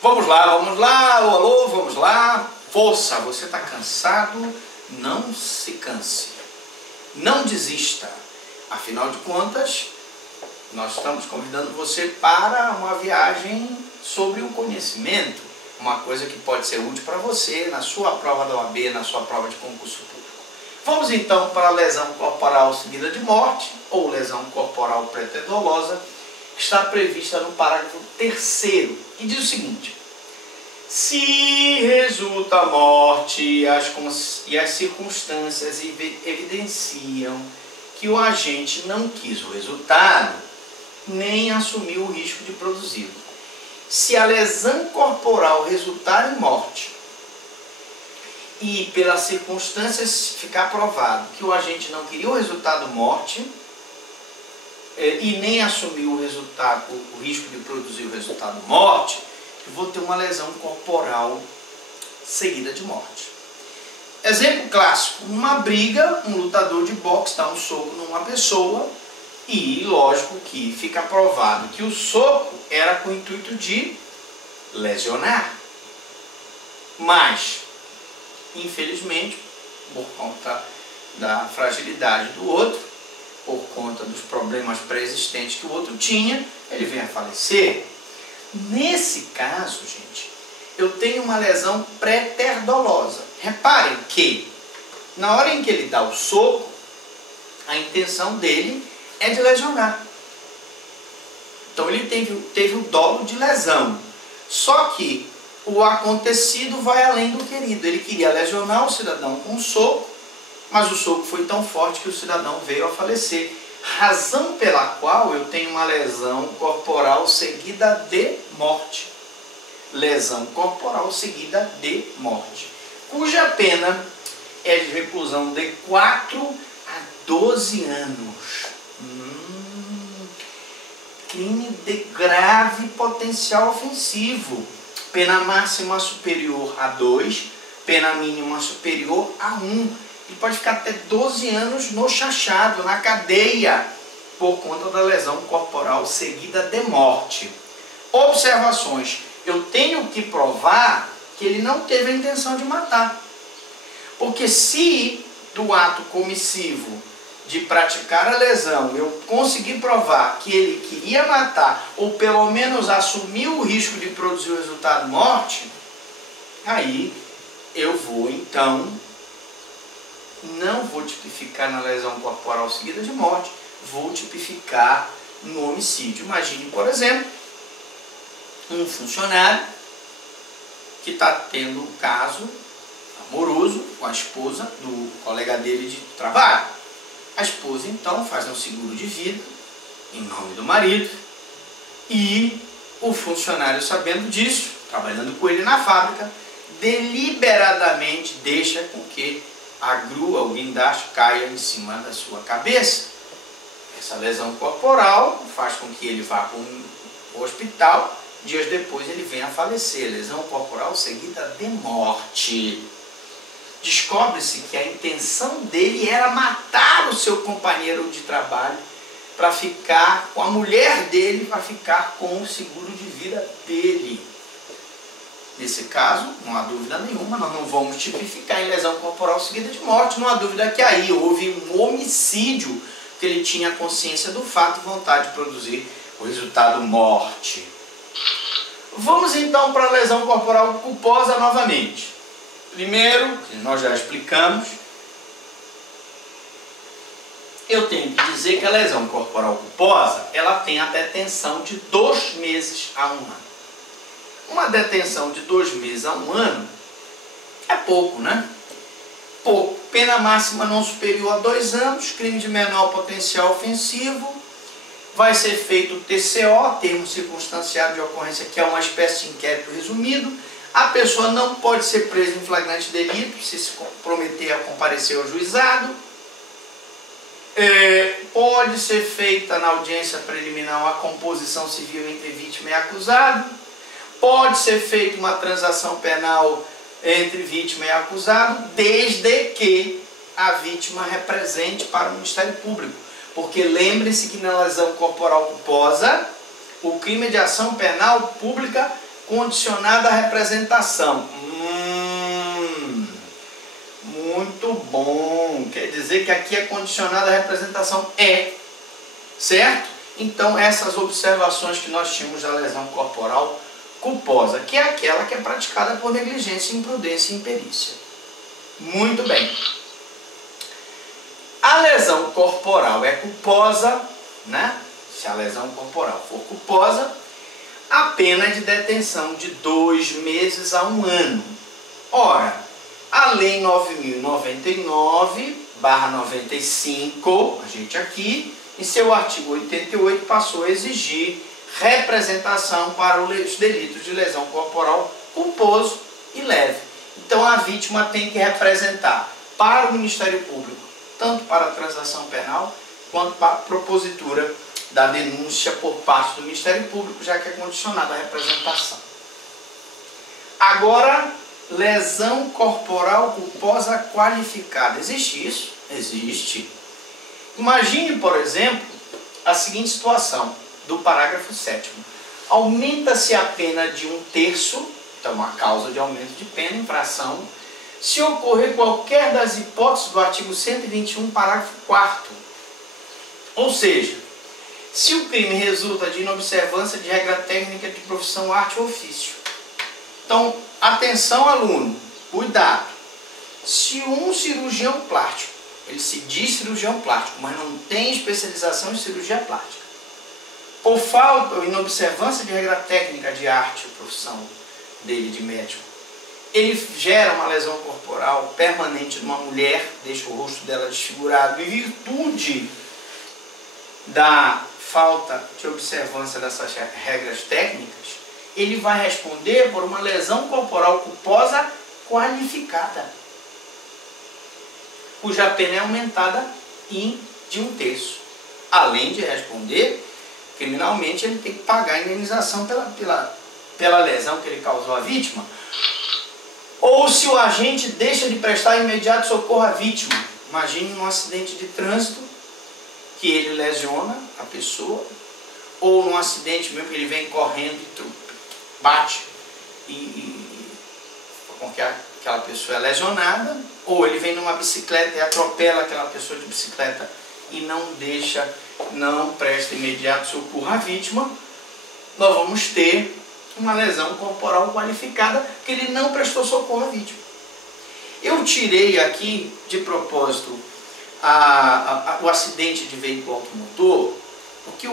Vamos lá, alô, alô, vamos lá. Força, você está cansado? Não se canse. Não desista. Afinal de contas, nós estamos convidando você para uma viagem sobre o conhecimento. Uma coisa que pode ser útil para você na sua prova da OAB, na sua prova de concurso público. Vamos então para a lesão corporal seguida de morte, ou lesão corporal preterdolosa, que está prevista no parágrafo 3º, que diz o seguinte: se resulta a morte e as circunstâncias evidenciam que o agente não quis o resultado, nem assumiu o risco de produzi-lo. Se a lesão corporal resultar em morte e pelas circunstâncias ficar provado que o agente não queria o resultado morte e nem assumiu o risco de produzir o resultado morte, eu vou ter uma lesão corporal seguida de morte. Exemplo clássico: numa briga, um lutador de boxe dá um soco numa pessoa e, lógico, que fica provado que o soco era com o intuito de lesionar. Mas, infelizmente, por conta da fragilidade do outro, por conta dos problemas pré-existentes que o outro tinha, ele vem a falecer. Nesse caso, gente, eu tenho uma lesão preterdolosa. Reparem que, na hora em que ele dá o soco, a intenção dele é de lesionar. Então ele teve o dolo de lesão. Só que o acontecido vai além do querido. Ele queria lesionar o cidadão com um soco, mas o soco foi tão forte que o cidadão veio a falecer. Razão pela qual eu tenho uma lesão corporal seguida de morte. Lesão corporal seguida de morte, cuja pena é de reclusão de 4 a 12 anos. Crime de grave potencial ofensivo. Pena máxima superior a 2, pena mínima superior a 1. Ele pode ficar até 12 anos no chachado, na cadeia, por conta da lesão corporal seguida de morte. Observações: eu tenho que provar que ele não teve a intenção de matar. Porque se do ato comissivo de praticar a lesão eu conseguir provar que ele queria matar, ou pelo menos assumiu o risco de produzir o resultado morte, aí eu vou então, não vou tipificar na lesão corporal seguida de morte, vou tipificar no homicídio. Imagine, por exemplo, um funcionário que está tendo um caso amoroso com a esposa do colega dele de trabalho. A esposa então faz um seguro de vida em nome do marido e o funcionário, sabendo disso, trabalhando com ele na fábrica, deliberadamente deixa com que a grua, o guindaste, caia em cima da sua cabeça. Essa lesão corporal faz com que ele vá para um hospital. Dias depois ele vem a falecer. Lesão corporal seguida de morte. Descobre-se que a intenção dele era matar o seu companheiro de trabalho para ficar com a mulher dele, para ficar com o seguro de vida dele. Nesse caso, não há dúvida nenhuma, nós não vamos tipificar em lesão corporal seguida de morte. Não há dúvida que aí houve um homicídio, que ele tinha consciência do fato e vontade de produzir o resultado morte. Vamos então para a lesão corporal culposa novamente. Primeiro, que nós já explicamos, eu tenho que dizer que a lesão corporal culposa, ela tem a detenção de 2 meses a 1 ano. Uma detenção de 2 meses a 1 ano é pouco, né? Pouco. Pena máxima não superior a 2 anos, crime de menor potencial ofensivo. Vai ser feito o TCO, termo circunstanciado de ocorrência, que é uma espécie de inquérito resumido. A pessoa não pode ser presa em flagrante delito se comprometer a comparecer ao juizado. Pode ser feita na audiência preliminar uma composição civil entre vítima e acusado. Pode ser feita uma transação penal entre vítima e acusado, desde que a vítima represente para o Ministério Público. Porque lembre-se que na lesão corporal culposa, o crime de ação penal pública condicionada à representação. Muito bom. Quer dizer que aqui é condicionada à representação certo? Então, essas observações que nós tínhamos da lesão corporal culposa, que é aquela que é praticada por negligência, imprudência e imperícia. Muito bem. A lesão corporal é culposa, né? Se a lesão corporal for culposa, a pena é de detenção de 2 meses a 1 ano. Ora, a Lei 9.099/95, a gente aqui, em seu artigo 88, passou a exigir representação para os delitos de lesão corporal culposo e leve. Então a vítima tem que representar para o Ministério Público, tanto para a transação penal, quanto para a propositura da denúncia por parte do Ministério Público, já que é condicionada à representação. Agora, lesão corporal culposa qualificada. Existe isso? Existe. Imagine, por exemplo, a seguinte situação do parágrafo 7º. Aumenta-se a pena de 1/3, então a causa de aumento de pena, infração, se ocorrer qualquer das hipóteses do artigo 121, parágrafo 4º. Ou seja, se o crime resulta de inobservância de regra técnica de profissão, arte ou ofício. Então, atenção aluno, cuidado. Se um cirurgião plástico, ele se diz cirurgião plástico, mas não tem especialização em cirurgia plástica, por falta ou inobservância de regra técnica de arte ou profissão dele de médico, ele gera uma lesão corporal permanente numa mulher, deixa o rosto dela desfigurado, em virtude da falta de observância dessas regras técnicas, ele vai responder por uma lesão corporal culposa qualificada, cuja pena é aumentada de 1/3. Além de responder, criminalmente ele tem que pagar a indenização pela lesão que ele causou à vítima, ou se o agente deixa de prestar imediato socorro à vítima. Imagine um acidente de trânsito que ele lesiona a pessoa, ou num acidente mesmo que ele vem correndo e bate com que aquela pessoa é lesionada, ou ele vem numa bicicleta e atropela aquela pessoa de bicicleta e não presta imediato socorro à vítima, nós vamos ter uma lesão corporal qualificada porque ele não prestou socorro à vítima. Eu tirei aqui de propósito o acidente de veículo automotor, porque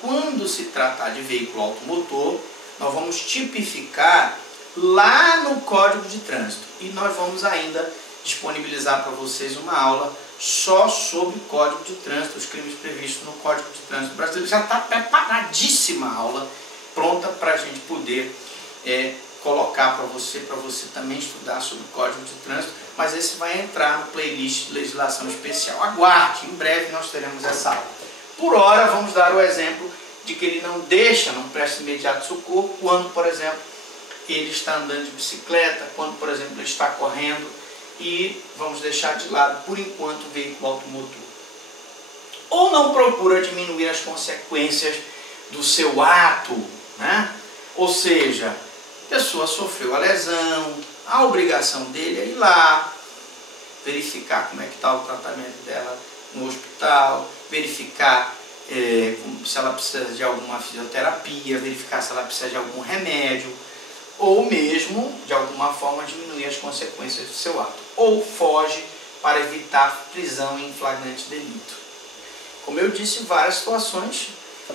quando se tratar de veículo automotor, nós vamos tipificar lá no Código de Trânsito. E nós vamos ainda disponibilizar para vocês uma aula só sobre Código de Trânsito, os crimes previstos no Código de Trânsito brasileiro. Já está preparadíssima a aula, pronta para a gente poder colocar para você também estudar sobre o Código de Trânsito, mas esse vai entrar no playlist de legislação especial. Aguarde, em breve nós teremos essa aula. Por hora, vamos dar o exemplo de que ele não presta imediato socorro quando, por exemplo, ele está andando de bicicleta, quando, por exemplo, ele está correndo, e vamos deixar de lado, por enquanto, o veículo automotor. Ou não procura diminuir as consequências do seu ato, né? Ou seja, a pessoa sofreu a lesão, a obrigação dele é ir lá, verificar como é que está o tratamento dela no hospital, verificar se ela precisa de alguma fisioterapia, verificar se ela precisa de algum remédio, ou mesmo, de alguma forma, diminuir as consequências do seu ato. Ou foge para evitar prisão em flagrante delito. Como eu disse, várias situações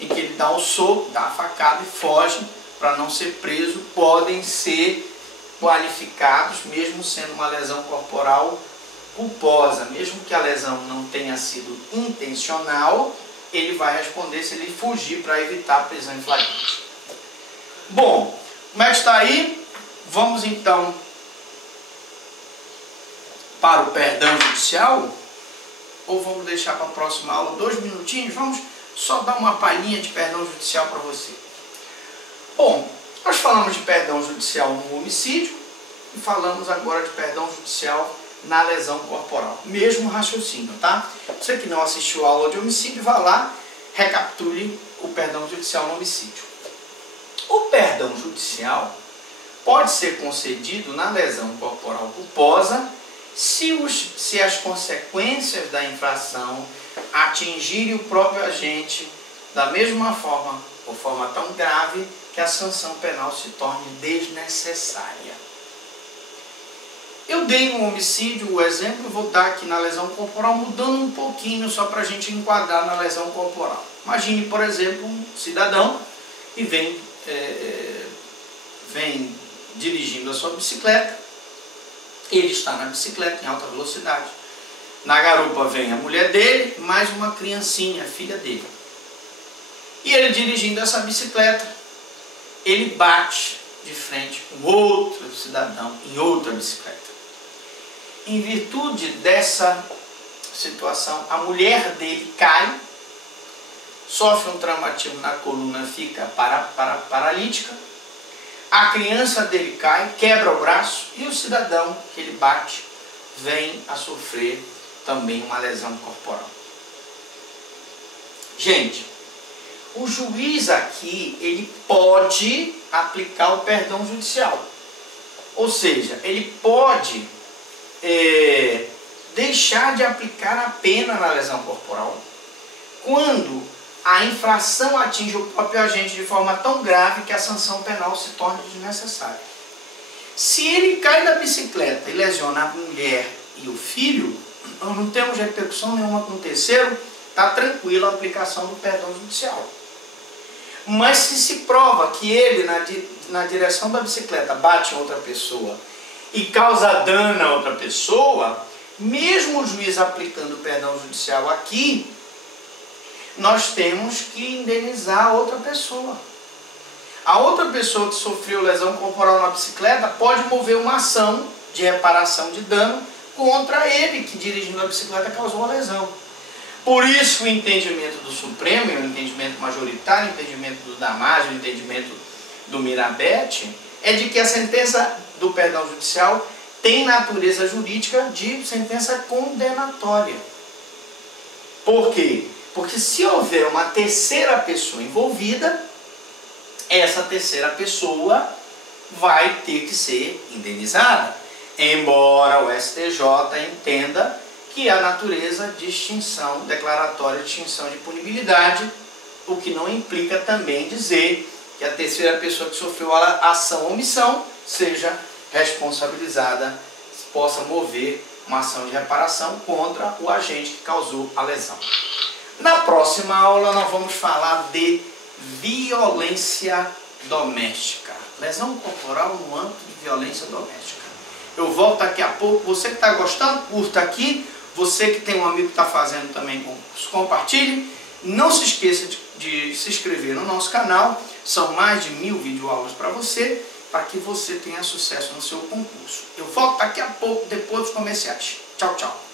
em que ele dá o soco, dá a facada e foge para não ser preso, podem ser qualificados, mesmo sendo uma lesão corporal culposa. Mesmo que a lesão não tenha sido intencional, ele vai responder se ele fugir para evitar a prisão em flagrante. Bom, como é que está aí? Vamos então para o perdão judicial? Ou vamos deixar para a próxima aula 2 minutinhos? Vamos só dar uma palhinha de perdão judicial para você. Bom, nós falamos de perdão judicial no homicídio e falamos agora de perdão judicial na lesão corporal. Mesmo raciocínio, tá? Você que não assistiu a aula de homicídio, vá lá, recapitule o perdão judicial no homicídio. O perdão judicial pode ser concedido na lesão corporal culposa se as consequências da infração atingirem o próprio agente da mesma forma, ou forma tão grave, que a sanção penal se torne desnecessária. Eu dei no homicídio o exemplo, vou dar aqui na lesão corporal, mudando um pouquinho só para a gente enquadrar na lesão corporal. Imagine, por exemplo, um cidadão que vem dirigindo a sua bicicleta, ele está na bicicleta em alta velocidade. Na garupa vem a mulher dele, mais uma criancinha, filha dele. E ele dirigindo essa bicicleta, ele bate de frente com outro cidadão em outra bicicleta. Em virtude dessa situação, a mulher dele cai, sofre um traumatismo na coluna, fica paralítica. A criança dele cai, quebra o braço e o cidadão que ele bate vem a sofrer também uma lesão corporal. Gente, o juiz aqui, ele pode aplicar o perdão judicial. Ou seja, ele pode deixar de aplicar a pena na lesão corporal quando a infração atinge o próprio agente de forma tão grave que a sanção penal se torne desnecessária. Se ele cai da bicicleta e lesiona a mulher e o filho, nós não temos repercussão nenhuma com o terceiro, está tranquila a aplicação do perdão judicial. Mas se prova que ele, na direção da bicicleta, bate em outra pessoa e causa dano a outra pessoa, mesmo o juiz aplicando o perdão judicial aqui, nós temos que indenizar a outra pessoa. A outra pessoa que sofreu lesão corporal na bicicleta pode mover uma ação de reparação de dano contra ele, que dirigindo a bicicleta causou a lesão. Por isso o entendimento do Supremo, o entendimento majoritário, o entendimento do Damasio, o entendimento do Mirabete, é de que a sentença do perdão judicial tem natureza jurídica de sentença condenatória. Por quê? Porque se houver uma terceira pessoa envolvida, essa terceira pessoa vai ter que ser indenizada. Embora o STJ entenda que a natureza de extinção, declaratória de extinção de punibilidade, o que não implica também dizer que a terceira pessoa que sofreu a ação ou omissão seja responsabilizada, possa mover uma ação de reparação contra o agente que causou a lesão. Na próxima aula nós vamos falar de violência doméstica. Lesão corporal no âmbito de violência doméstica. Eu volto daqui a pouco. Você que está gostando, curta aqui. Você que tem um amigo que está fazendo também concurso, compartilhe. Não se esqueça de se inscrever no nosso canal. São mais de 1000 videoaulas para você, para que você tenha sucesso no seu concurso. Eu volto daqui a pouco, depois dos comerciais. Tchau, tchau.